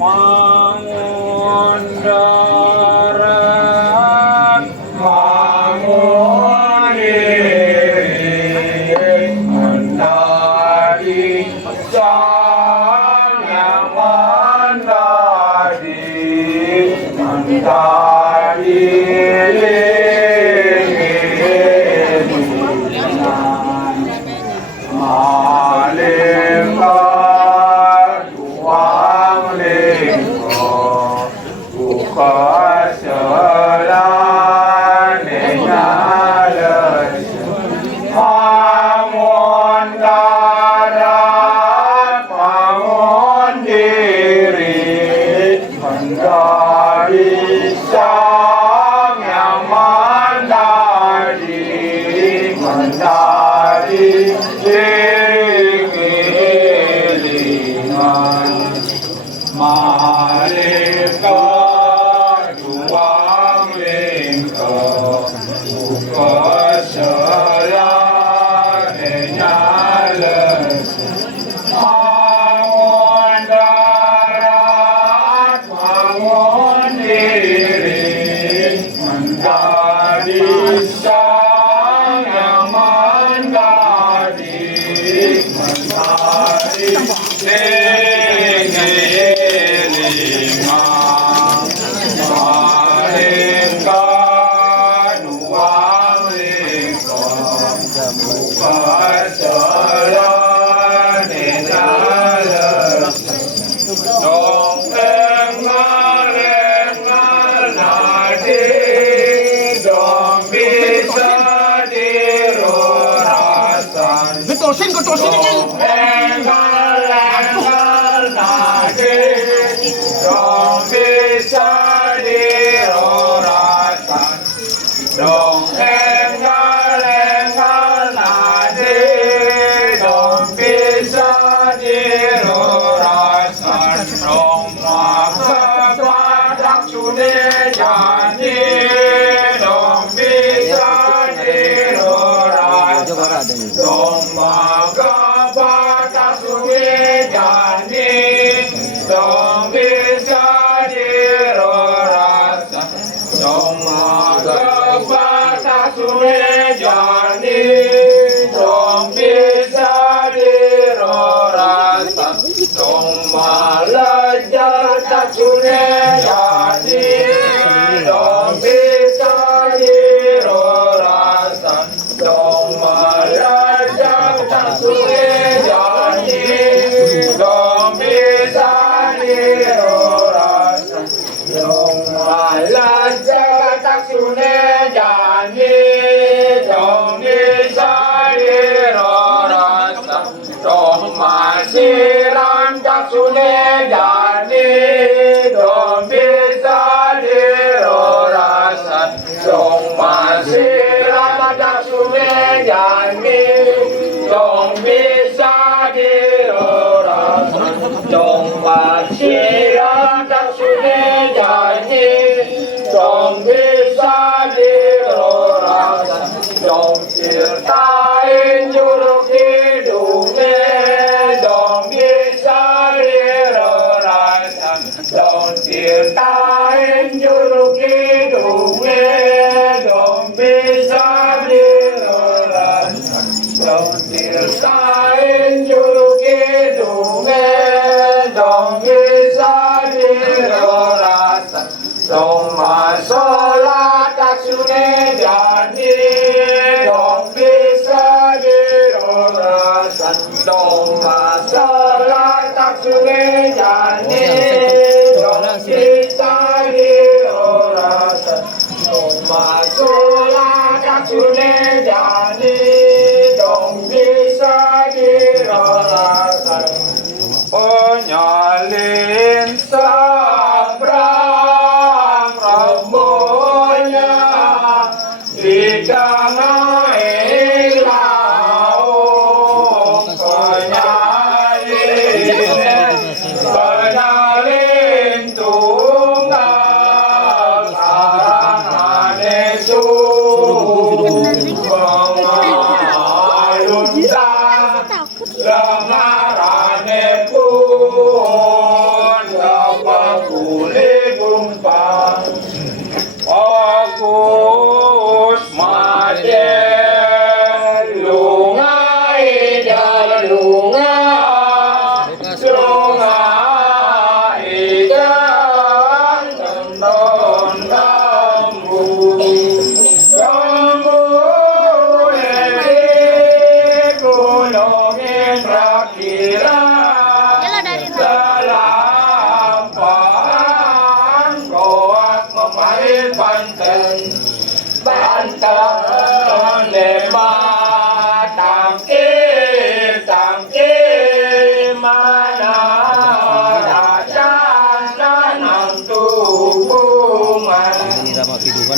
mandarat mangunin mendadi yang mendadi Malingka tuang lingko buka selane nyales bangun darat bangun diri menjadi sang yang menjadi Malika tuang lingko buka selane nyales bangun darat bangun diri menjadi sang yang menjadi Tosin ko tosin ini. Dong bisa dirorasan, dong enggal nadi, dong bisa dirorasan, dong masa badak sudah jadi, dong bisa dirorasan, dong masa badak sudah jadi, dong bisa dirorasan, dong masa badak sudah jadi, dong bisa dirorasan, dong malajar tak sudah jadi, dong bisa dirorasan, dong malajar tak sudah jadi, dong bisa dirorasan, dong malajar tak sudah jadi, dong bisa dirorasan, dong masiran tak sudah jadi, dong bisa dirorasan, dong masiran tak sudah jadi, dong bisa dirorasan, dong masiran tak sudah jadi, dong bisa dirorasan, dong ceritain juruk hidungnya, dong bisa dirorasan, dong ceritain juruk hidungnya, dong bisa dirorasan, dong ceritain juruk hidungnya, dong bisa dirorasan, dong masalah tak sudah jadi, dong bisa dirorasan, dong masalah tak sudah jadi, dong bisa dirorasan, dong masalah tak sudah jadi, dong bisa dirorasan. Penyalin sabrang rambutnya di tengah laut, penyalin tunggal karangan Yesus pengaluntan lengarane pun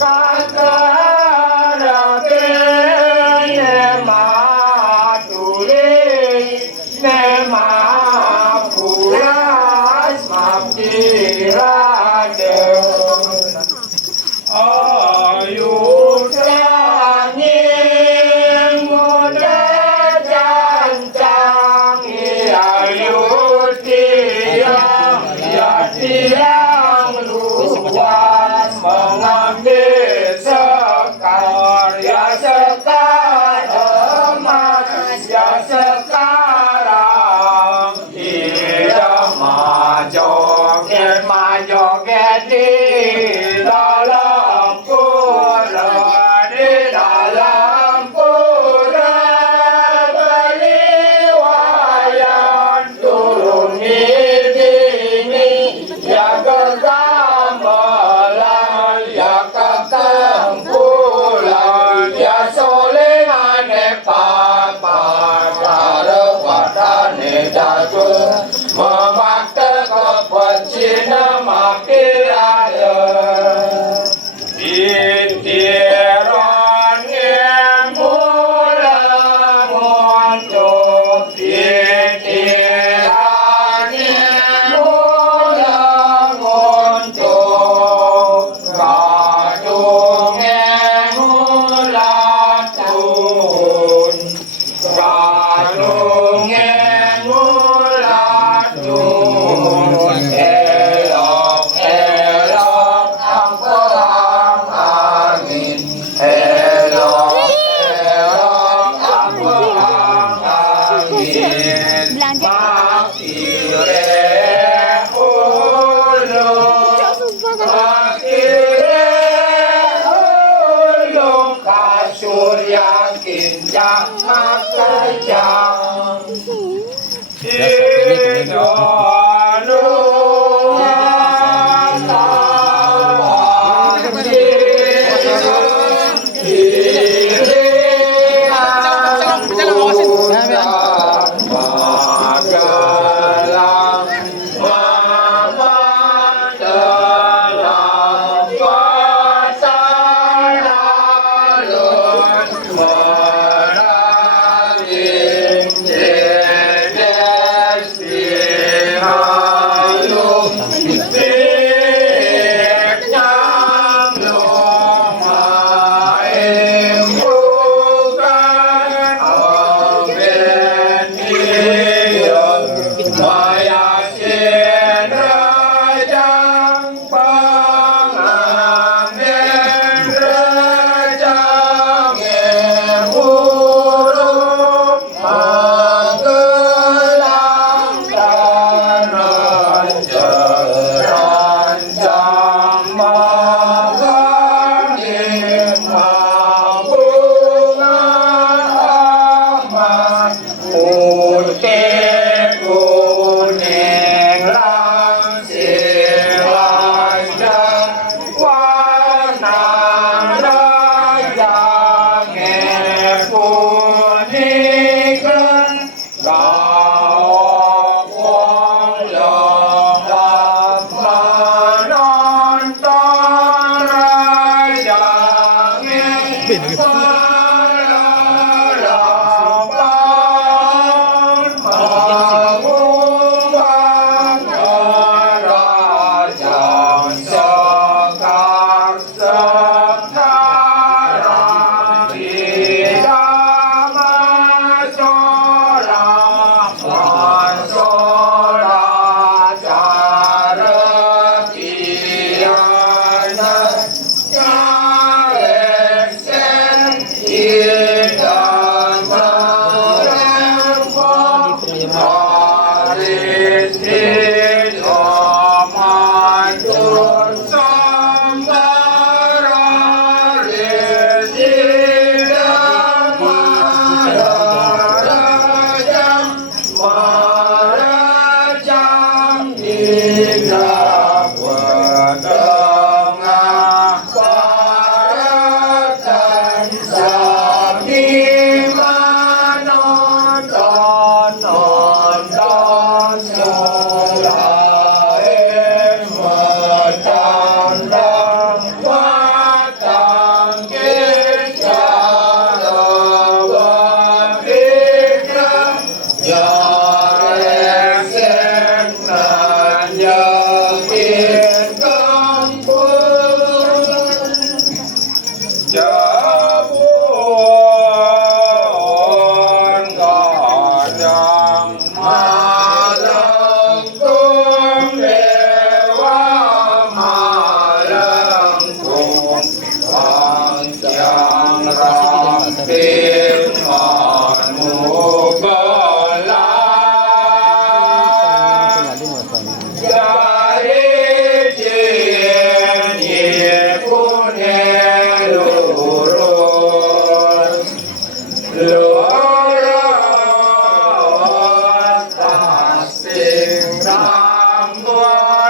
Ra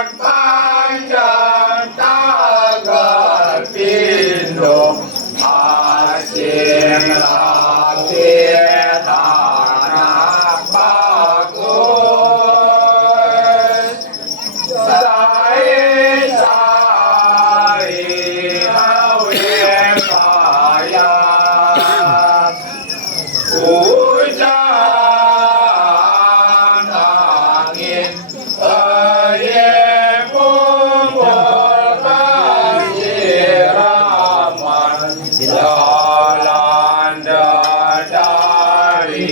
ดมันจะตากะปิโนอาเซียนลาเทตานาปะโกสายสายเฮาเยปายาอุจานางิเอเยมุโมตาเยรามันลาลันดาดาริ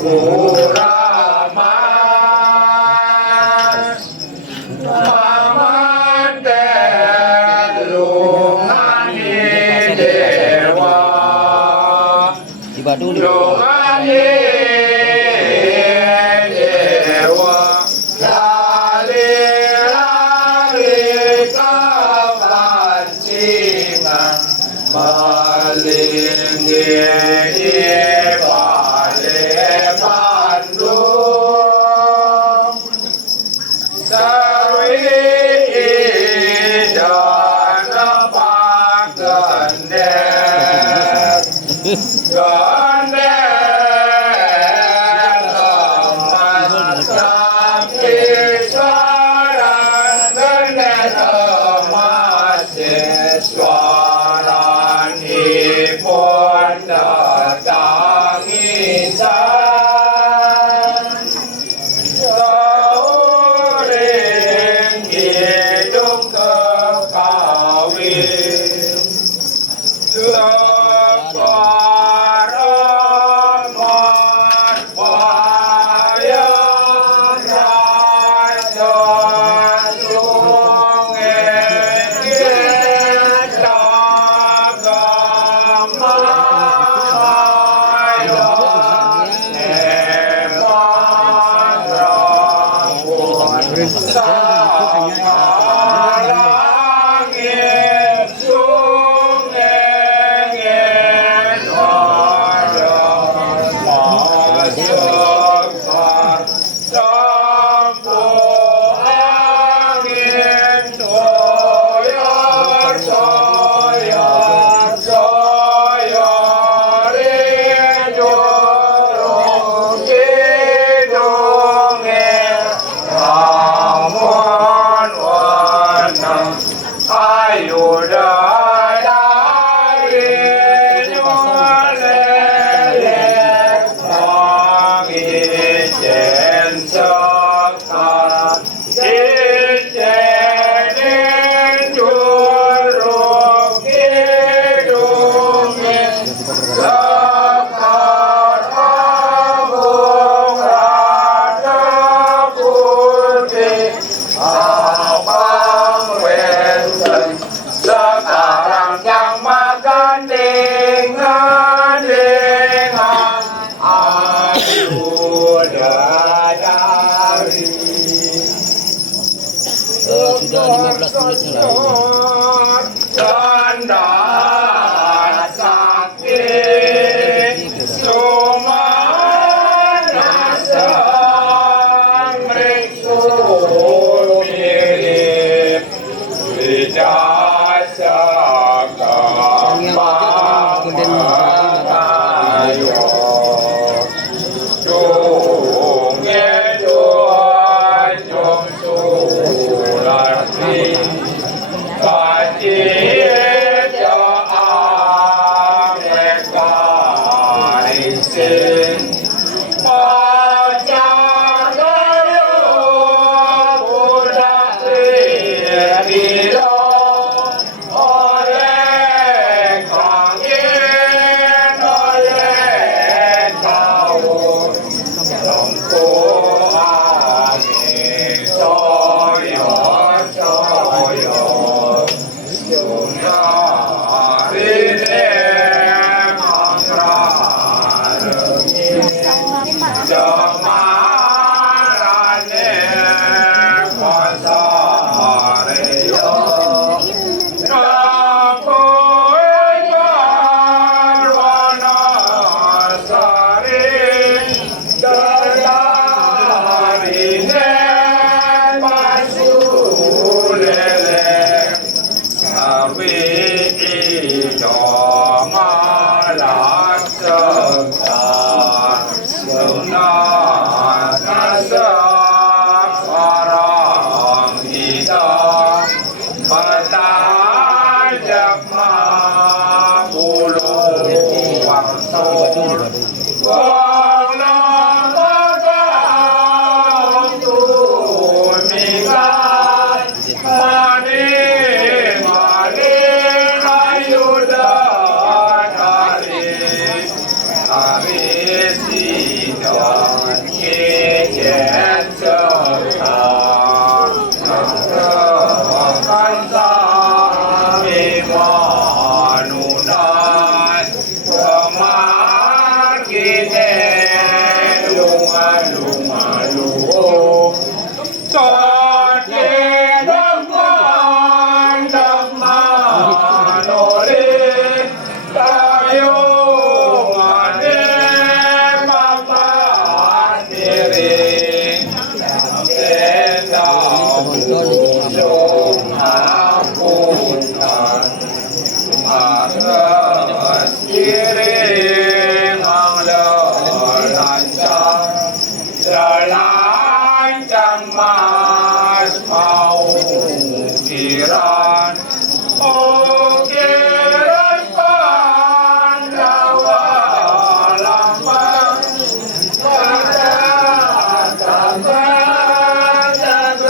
ปุรามา Mamante lungani dewa Tiba dulu. lungani dewa lali lali kapancingan malinggi bale bandung Sarwi dana pagande gande lamasam iswaran gande lamasiswaran ipon datangisan Sauring hidung kekawin Keparaman wayang raja sungai kita Ayo dari nolele mangijen sekar ijenin juruk hidungin sekar abung rada putih abang wenten sekarang yang makan dengan ayu dari Sudah 15 menit yang lalu. Tanda sakit sumana samriksu mirip lidah sakambang Dunge doa jom sulati Kaji ปัตตาจักมาบุโลวังโตวังลามกาตุมิกามานีมาลีอายุดานาลีอาริสิดอนเกเจนเจ้าตากันตามิมานุนาธรรมากิเนลุมาลุมาลุสอดเยดัมมันดัมมาโนเรตาโยมาเนมาปาเนเรเตตาบุโชมาปุตตาอาระสิเรนังเลลันจาจะลายจังมาสเมากิรันโอเกรันปันดาวาลัมมาปัจจาตัมมาจัก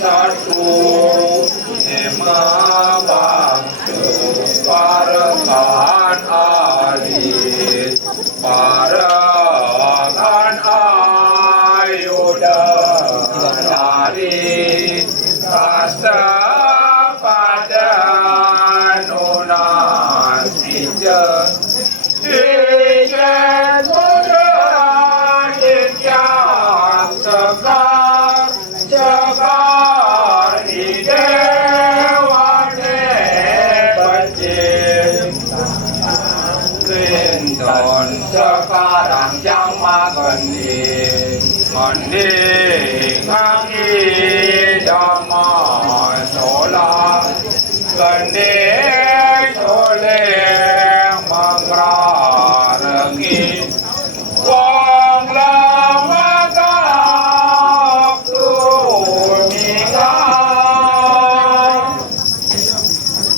สัตตุเนมาบังปารกันอาลีปารกันอายุดานาลีกัสสะปัจจานุนาสิเจทิเจตุเดจิตยาสกาจะกานิเดวันเนปัจเจเป็นตนสการังยังมากันดีมันดีงังอีดามาโสลากันดีโสเลมังราระกีวังลามกาตุมิกา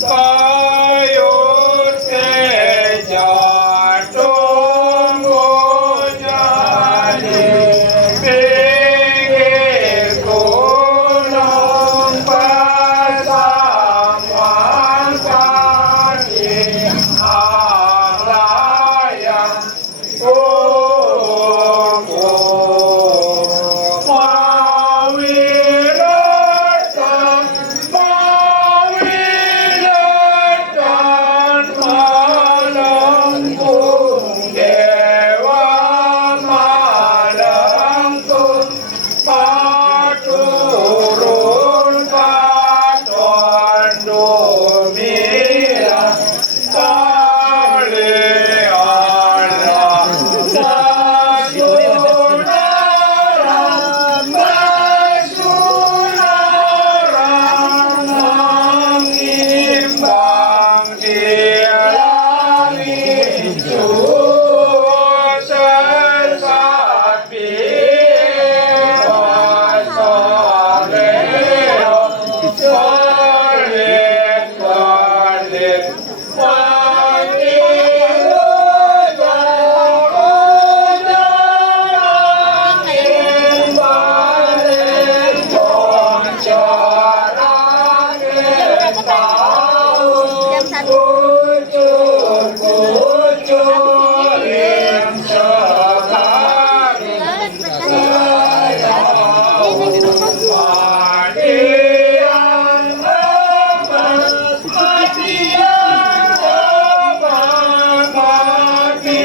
ปโยเตจาตุโมจาเนเปเกโกนงปัสสะวันตาติอาลายังโกโกมาวิรัตังมาวิรัตังมาลังกุเดวะมาลังกุมาตุรุนกาตอนโดมิลาตาเลอาลามาสุนารามาสุนารามังอิมังเดียลามิสุสัสสะปิวัสสะเรโอสะเลกวาเลวันนิโรธาโอจานิมาเลโกจาราเกตาอุจุกุจุเรียมสกาสายามาดิยังมามาดิยังมาดิ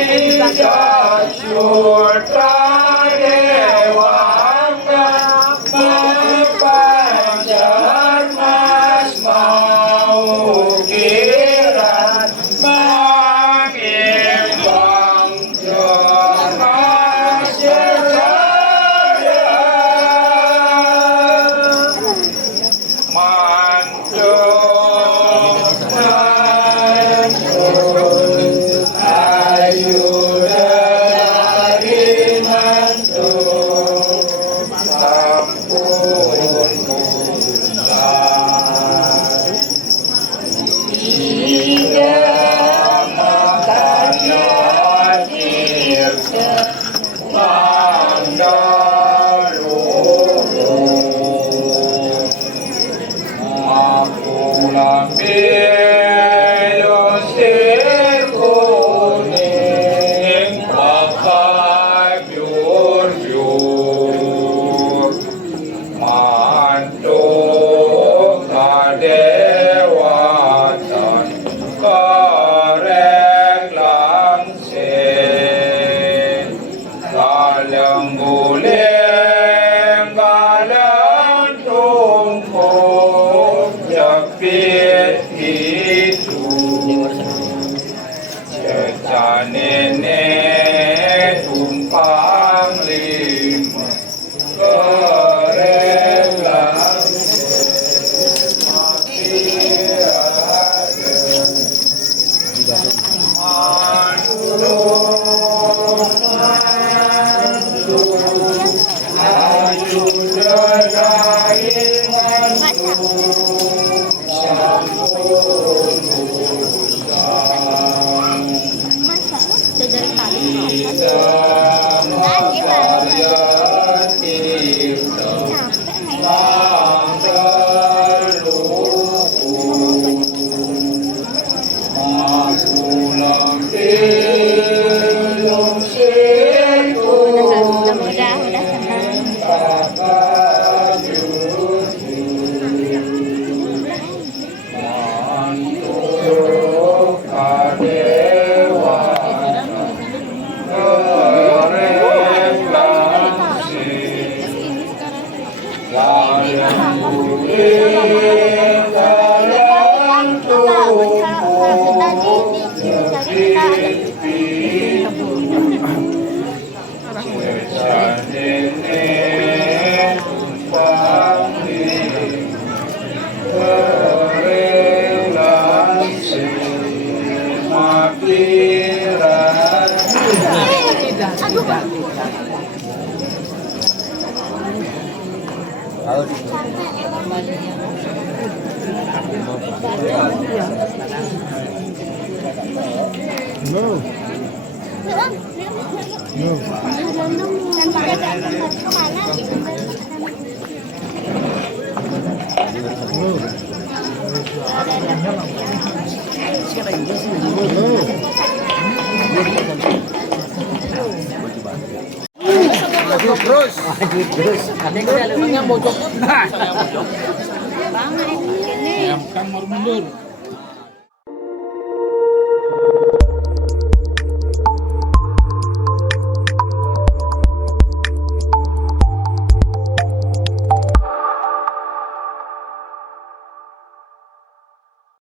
จักชุตาเดวังกามาปัญจมาสมากิรันมาเกวังจมาเชลายามันโจมันโจอายุดารินา Jepitu Jejanene tumpang lima Kerelah Yang kan mau mundur.